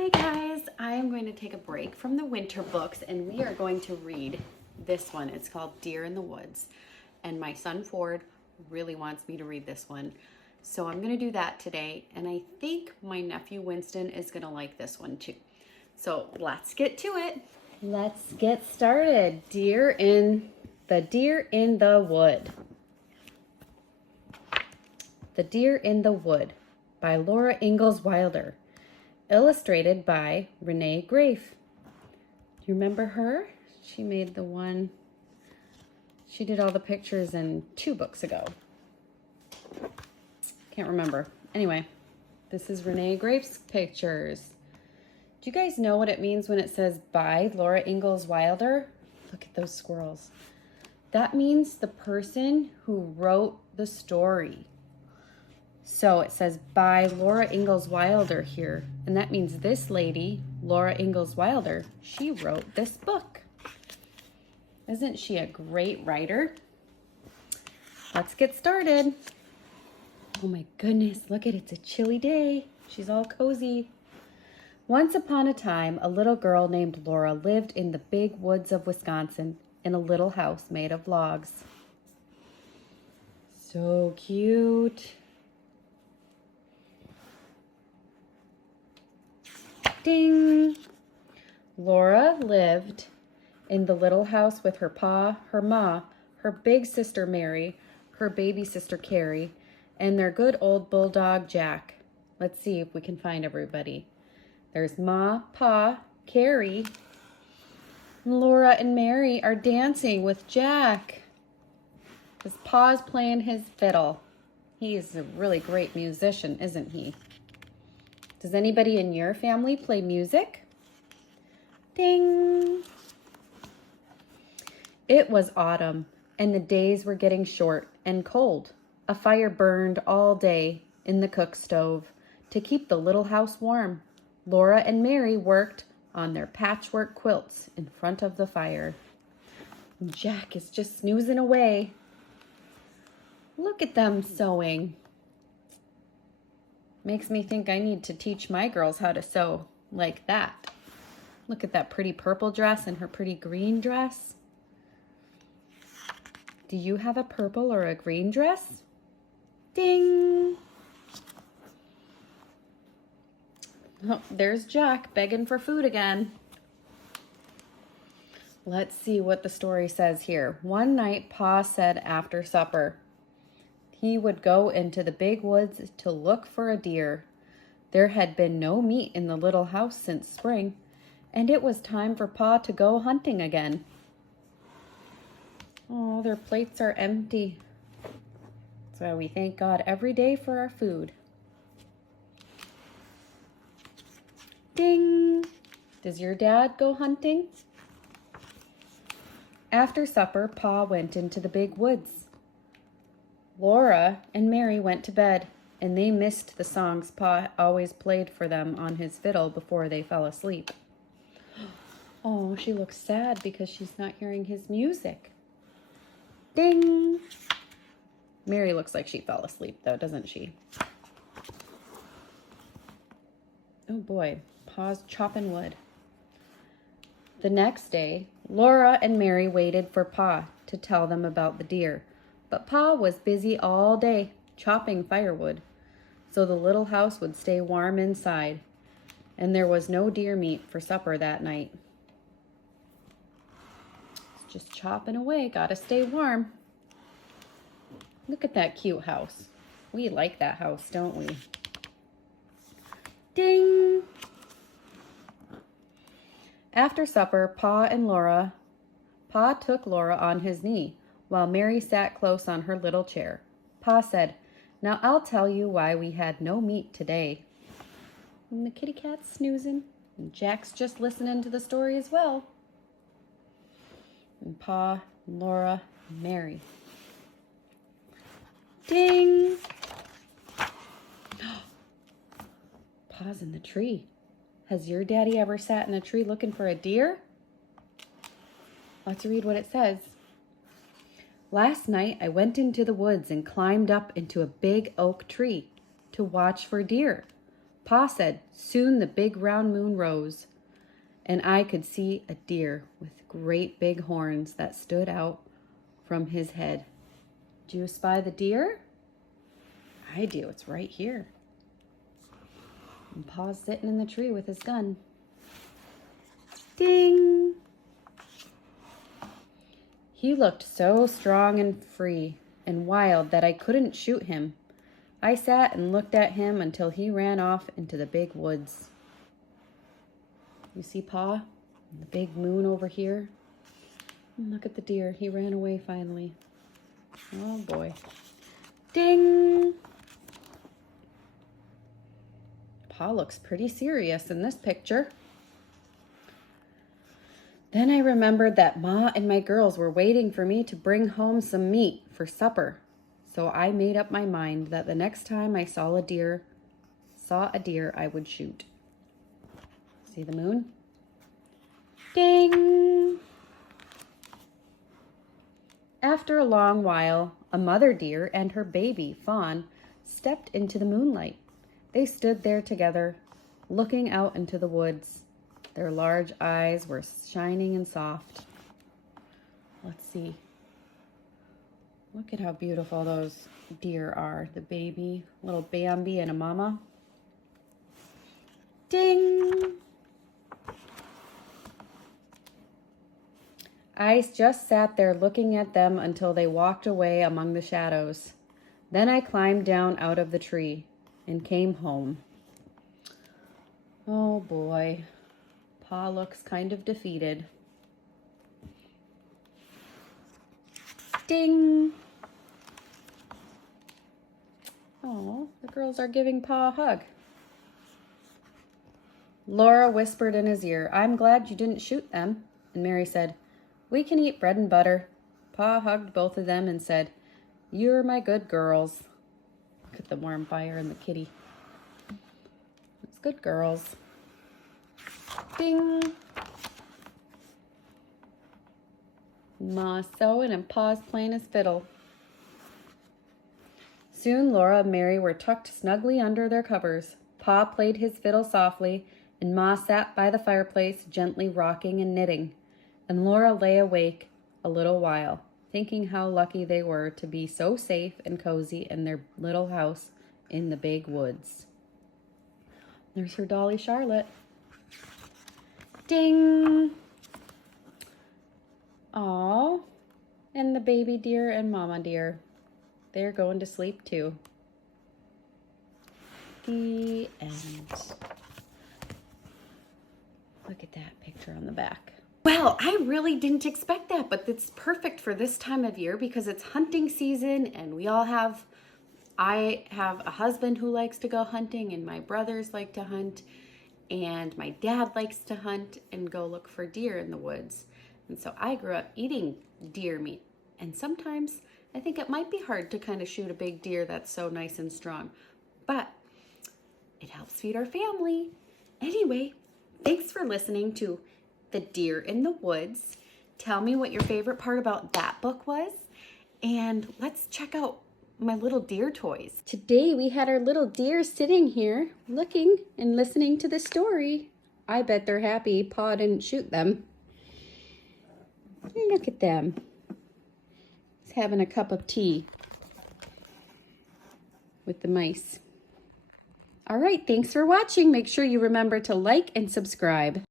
Hi guys, I am going to take a break from the winter books and we are going to read this one. It's called Deer in the Woods. And my son Ford really wants me to read this one. So I'm going to do that today. And I think my nephew Winston is going to like this one too. So let's get to it. Let's get started. The Deer in the Wood. The Deer in the Wood by Laura Ingalls Wilder. Illustrated by Renee Grafe. Do you remember her? She made the one, she did all the pictures in 2 books ago. Can't remember. Anyway, this is Renee Grafe's pictures. Do you guys know what it means when it says by Laura Ingalls Wilder? Look at those squirrels. That means the person who wrote the story. So it says by Laura Ingalls Wilder here. And that means this lady, Laura Ingalls Wilder, she wrote this book. Isn't she a great writer? Let's get started. Oh my goodness, look at it. It's a chilly day. She's all cozy. Once upon a time, a little girl named Laura lived in the big woods of Wisconsin in a little house made of logs. So cute. Ding! Laura lived in the little house with her pa, her ma, her big sister Mary, her baby sister Carrie, and their good old bulldog Jack. Let's see if we can find everybody. There's Ma, Pa, Carrie. Laura and Mary are dancing with Jack. His pa's playing his fiddle. He's a really great musician, isn't he? Does anybody in your family play music? Ding! It was autumn, and the days were getting short and cold. A fire burned all day in the cook stove to keep the little house warm. Laura and Mary worked on their patchwork quilts in front of the fire. Jack is just snoozing away. Look at them sewing. Makes me think I need to teach my girls how to sew like that. Look at that pretty purple dress and her pretty green dress. Do you have a purple or a green dress? Ding! Oh, there's Jack begging for food again. Let's see what the story says here. One night, Pa said after supper, he would go into the big woods to look for a deer. There had been no meat in the little house since spring, and it was time for Pa to go hunting again. Oh, their plates are empty. So we thank God every day for our food. Ding! Does your dad go hunting? After supper, Pa went into the big woods. Laura and Mary went to bed, and they missed the songs Pa always played for them on his fiddle before they fell asleep. Oh, she looks sad because she's not hearing his music. Ding! Mary looks like she fell asleep though, doesn't she? Oh boy, Pa's chopping wood. The next day, Laura and Mary waited for Pa to tell them about the deer. But Pa was busy all day chopping firewood, so the little house would stay warm inside, and there was no deer meat for supper that night. Just chopping away, gotta stay warm. Look at that cute house. We like that house, don't we? Ding! After supper, Pa took Laura on his knee, while Mary sat close on her little chair. Pa said, "Now I'll tell you why we had no meat today." And the kitty cat's snoozing, and Jack's just listening to the story as well. And Pa, Laura, Mary. Ding! Pa's in the tree. Has your daddy ever sat in a tree looking for a deer? Let's read what it says. Last night, I went into the woods and climbed up into a big oak tree to watch for deer. Pa said, soon the big round moon rose, and I could see a deer with great big horns that stood out from his head. Do you spy the deer? I do. It's right here. And Pa's sitting in the tree with his gun. Ding! He looked so strong and free and wild that I couldn't shoot him. I sat and looked at him until he ran off into the big woods. You see Pa? The big moon over here? And look at the deer. He ran away finally. Oh boy. Ding! Pa looks pretty serious in this picture. Then I remembered that Ma and my girls were waiting for me to bring home some meat for supper. So I made up my mind that the next time I saw a deer, I would shoot. See the moon? Ding! After a long while, a mother deer and her baby, fawn, stepped into the moonlight. They stood there together, looking out into the woods. Their large eyes were shining and soft. Let's see. Look at how beautiful those deer are. The baby, little Bambi and a mama. Ding! I just sat there looking at them until they walked away among the shadows. Then I climbed down out of the tree and came home. Oh boy, Pa looks kind of defeated. Ding! Oh, the girls are giving Pa a hug. Laura whispered in his ear, I'm glad you didn't shoot them. And Mary said, we can eat bread and butter. Pa hugged both of them and said, you're my good girls. Look at the warm fire and the kitty. It's good girls. Ding! Ma's sewing and Pa's playing his fiddle. Soon Laura and Mary were tucked snugly under their covers. Pa played his fiddle softly, and Ma sat by the fireplace, gently rocking and knitting. And Laura lay awake a little while, thinking how lucky they were to be so safe and cozy in their little house in the big woods. There's her dolly Charlotte. Ding! Aw, and the baby deer and mama deer. They're going to sleep too. The end. Look at that picture on the back. Well, I really didn't expect that, but it's perfect for this time of year because it's hunting season and I have a husband who likes to go hunting and my brothers like to hunt and my dad likes to hunt and go look for deer in the woods. And so I grew up eating deer meat, and sometimes I think it might be hard to kind of shoot a big deer that's so nice and strong, but it helps feed our family. Anyway, thanks for listening to The Deer in the Woods. Tell me what your favorite part about that book was, and let's check out my little deer toys. Today we had our little deer sitting here looking and listening to the story. I bet they're happy Pa didn't shoot them. Look at them. He's having a cup of tea with the mice. All right, thanks for watching. Make sure you remember to like and subscribe.